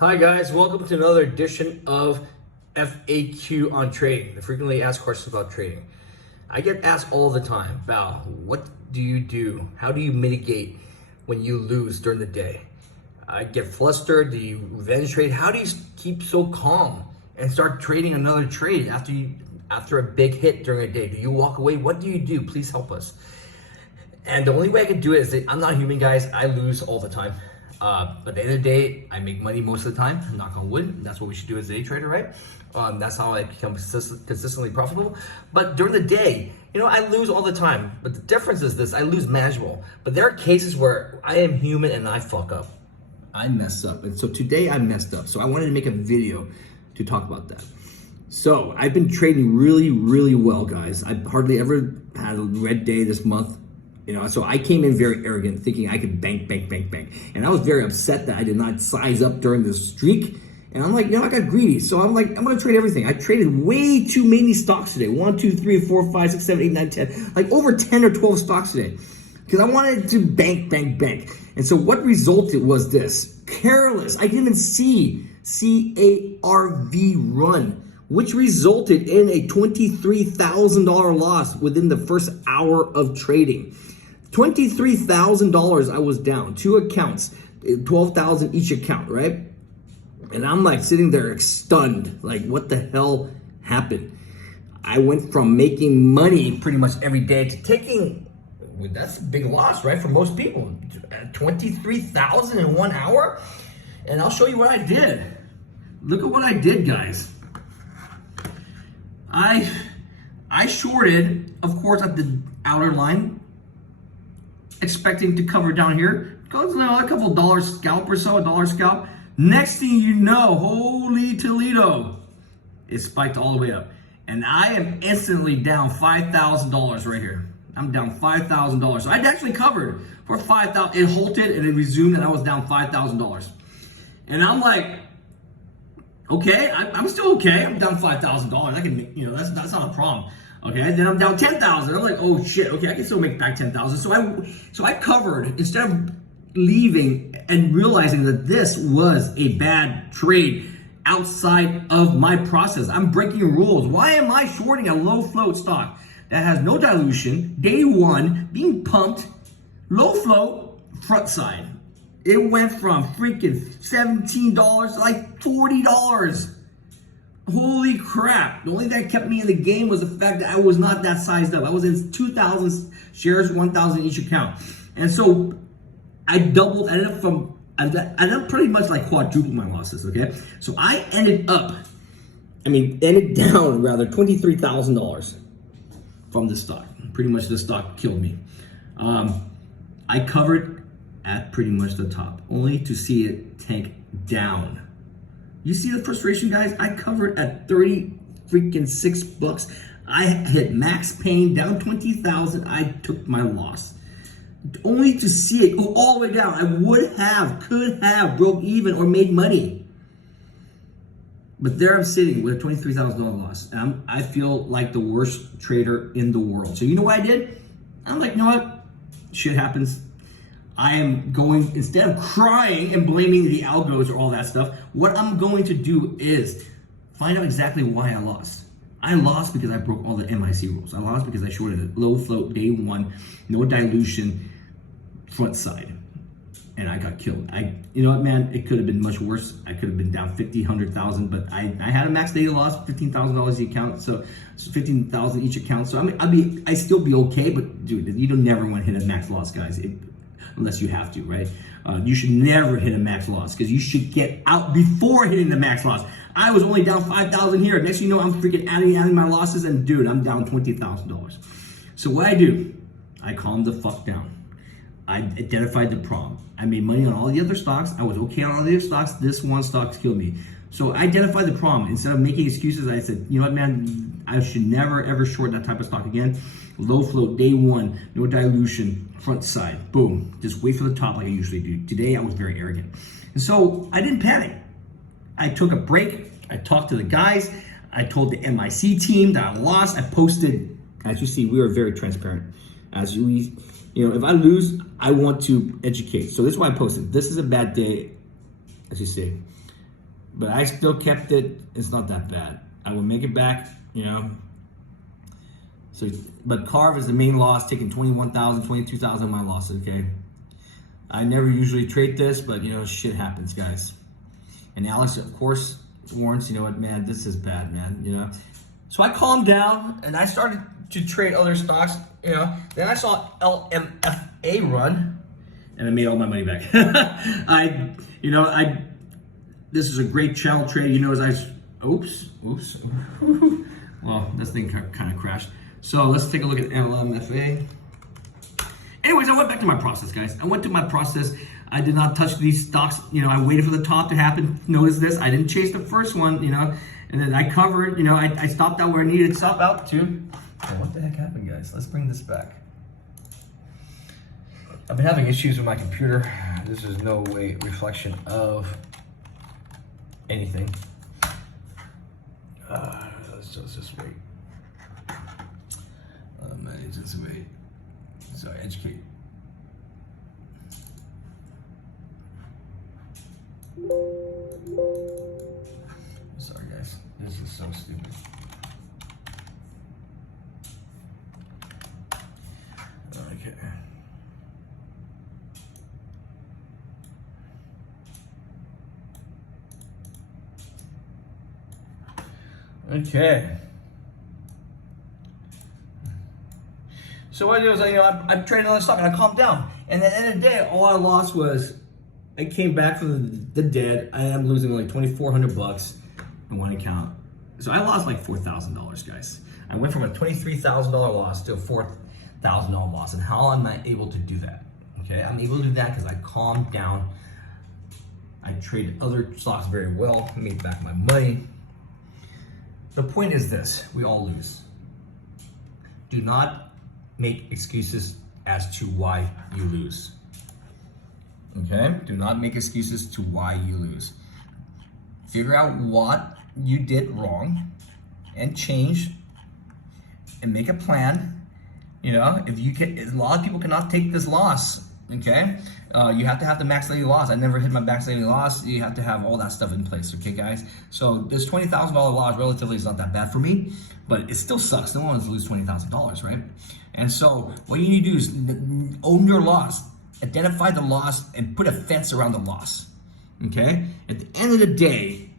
Hi guys, welcome to another edition of FAQ on trading, the frequently asked questions about trading. I get asked all the time about what do you do? How do you mitigate when you lose during the day? I get flustered. Do you revenge trade? How do you keep so calm and start trading another trade after a big hit during a day? Do you walk away? What do you do? Please help us. And the only way I can do it is that I'm not human, guys. I lose all the time. But at the end of the day, I make money most of the time. Knock on wood. That's what we should do as a day trader, right? That's how I become consistently profitable. But during the day, I lose all the time. But the difference is this: I lose manageable. But there are cases where I am human and I fuck up. I mess up. And so today I messed up. So I wanted to make a video to talk about that. So I've been trading really, really well, guys. I've hardly ever had a red day this month. So I came in very arrogant, thinking I could bank. And I was very upset that I did not size up during this streak. And I'm like, I got greedy. So I'm like, I'm going to trade everything. I traded way too many stocks today. 1, 2, 3, 4, 5, 6, 7, 8, 9, 10. Like over 10 or 12 stocks today. Because I wanted to bank. And so what resulted was this. Careless. I didn't even see CARV run, which resulted in a $23,000 loss within the first hour of trading. $23,000 I was down, 2 accounts, 12,000 each account, right? And I'm like sitting there stunned, like what the hell happened? I went from making money pretty much every day to taking, that's a big loss, right? For most people, 23,000 in 1 hour. And I'll show you what I did. Look at what I did, guys. I shorted, of course, at the outer line, expecting to cover down here. Goes a couple dollars scalp or so, a dollar scalp. Next thing you know, holy Toledo, it spiked all the way up. And I am instantly down $5,000 right here. I'm down $5,000. So I'd actually covered for $5,000. It halted and it resumed and I was down $5,000. And I'm like, okay, I'm still okay. I'm down $5,000. I can make, that's not a problem. Okay, then I'm down 10,000. I'm like, oh shit. Okay, I can still make back 10,000. So I covered instead of leaving and realizing that this was a bad trade outside of my process. I'm breaking rules. Why am I shorting a low float stock that has no dilution, day one, being pumped, low float, front side? It went from freaking $17 to like $40. Holy crap. The only thing that kept me in the game was the fact that I was not that sized up. I was in 2,000 shares, 1,000 each account. And so I doubled, I ended up pretty much like quadrupled my losses, okay? So I ended down rather $23,000 from this stock. Pretty much this stock killed me. I covered at pretty much the top, only to see it tank down. You see the frustration, guys? I covered at 6 bucks. I hit max pain, down 20,000. I took my loss. Only to see it go all the way down. I could have broke even or made money. But there I'm sitting with a $23,000 loss. And I feel like the worst trader in the world. So you know what I did? I'm like, you know what? Shit happens. I am going, instead of crying and blaming the algos or all that stuff, what I'm going to do is find out exactly why I lost. I lost because I broke all the MIC rules. I lost because I shorted a low float day one, no dilution, front side. And I got killed. You know what, man? It could have been much worse. I could have been down 50, 100,000, but I had a max daily loss, $15,000 each account, so 15,000 each account. So I still be okay, but dude, you don't never want to hit a max loss, guys. Unless you have to, right? You should never hit a max loss because you should get out before hitting the max loss. I was only down 5,000 here. Next thing you know, I'm freaking adding my losses, and dude, I'm down $20,000. So what I do, I calmed the fuck down. I identified the problem. I made money on all the other stocks. I was okay on all the other stocks. This one stock killed me. So I identified the problem. Instead of making excuses, I said, you know what, man, I should never ever short that type of stock again. Low float, day one, no dilution, front side, boom. Just wait for the top like I usually do. Today I was very arrogant. And so I didn't panic. I took a break. I talked to the guys. I told the MIC team that I lost. I posted, as you see, we are very transparent. As you if I lose, I want to educate. So this is why I posted. This is a bad day, as you see. but I still kept it. It's not that bad. I will make it back, you know. So, but Carve is the main loss, taking 21,000, 22,000 of my losses, okay? I never usually trade this, but you know, shit happens, guys. And Alex, of course, warns, you know what, man, this is bad, man, you know? So I calmed down and I started to trade other stocks, you know? Then I saw LMFA run and I made all my money back. This is a great channel trade, you know, oops. Well, this thing kind of crashed. So let's take a look at LMFA. Anyways, I went back to my process, guys. I went to my process. I did not touch these stocks. You know, I waited for the top to happen. Notice this. I didn't chase the first one, you know, and then I covered, you know, I stopped out where I needed to stop out to. Oh, what the heck happened, guys? Let's bring this back. I've been having issues with my computer. This is no way a reflection of anything. Let's just wait. Just wait. Sorry, educate. Sorry, guys. This is so stupid. Okay. Okay. So what I did was, I'm trading another stock and I calmed down. And at the end of the day, all I lost was, I came back from the dead. I am losing like 2,400 bucks in one account. So I lost like $4,000, guys. I went from a $23,000 loss to a $4,000 loss. And how am I able to do that? Okay, I'm able to do that because I calmed down. I traded other stocks very well, made back my money. The point is this, we all lose. Do not make excuses as to why you lose. Okay? Do not make excuses to why you lose. Figure out what you did wrong and change and make a plan. You know, if you can, a lot of people cannot take this loss. Okay? You have to have the max daily loss. I never hit my max daily loss. You have to have all that stuff in place. Okay, guys? So this $20,000 loss relatively is not that bad for me, but it still sucks. No one wants to lose $20,000, right? And so what you need to do is own your loss, identify the loss, and put a fence around the loss. Okay? At the end of the day,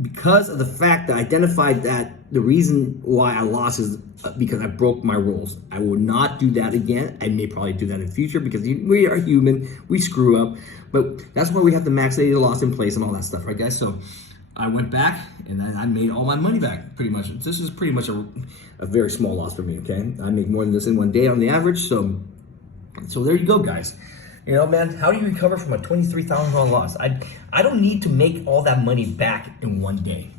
because of the fact that I identified that the reason why I lost is because I broke my rules. I will not do that again. I may probably do that in the future because we are human. We screw up. But that's why we have the max daily loss in place and all that stuff, right, guys? So I went back and I made all my money back, pretty much. This is pretty much a very small loss for me, okay? I make more than this in one day on the average. So there you go, guys. You know, man, how do you recover from a $23,000 loss? I don't need to make all that money back in one day.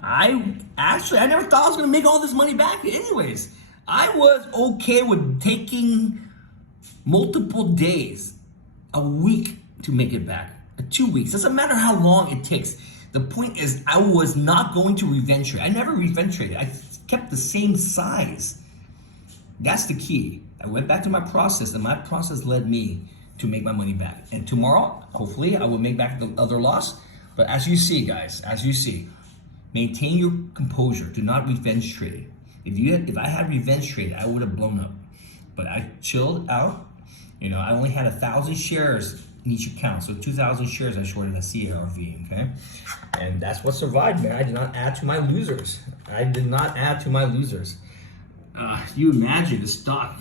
I never thought I was gonna make all this money back anyways. I was okay with taking multiple days, a week to make it back, 2 weeks. Doesn't matter how long it takes. The point is I was not going to revenge trade. I never revenge traded. I kept the same size. That's the key. I went back to my process and my process led me to make my money back. And tomorrow, hopefully, I will make back the other loss. But as you see, guys, maintain your composure. Do not revenge trade. If I had revenge trade, I would have blown up. But I chilled out. You know, I only had 1,000 shares in each account. So 2,000 shares I shorted at CARV, okay? And that's what survived, man. I did not add to my losers. You imagine the stock.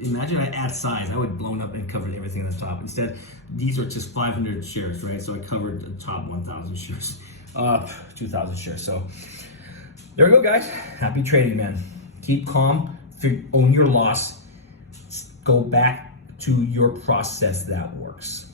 Imagine I add size, I would have blown up and covered everything on the top. Instead, these are just 500 shares, right? So I covered the top 1,000 shares, 2,000 shares. So there we go, guys. Happy trading, man. Keep calm, own your loss, go back to your process that works.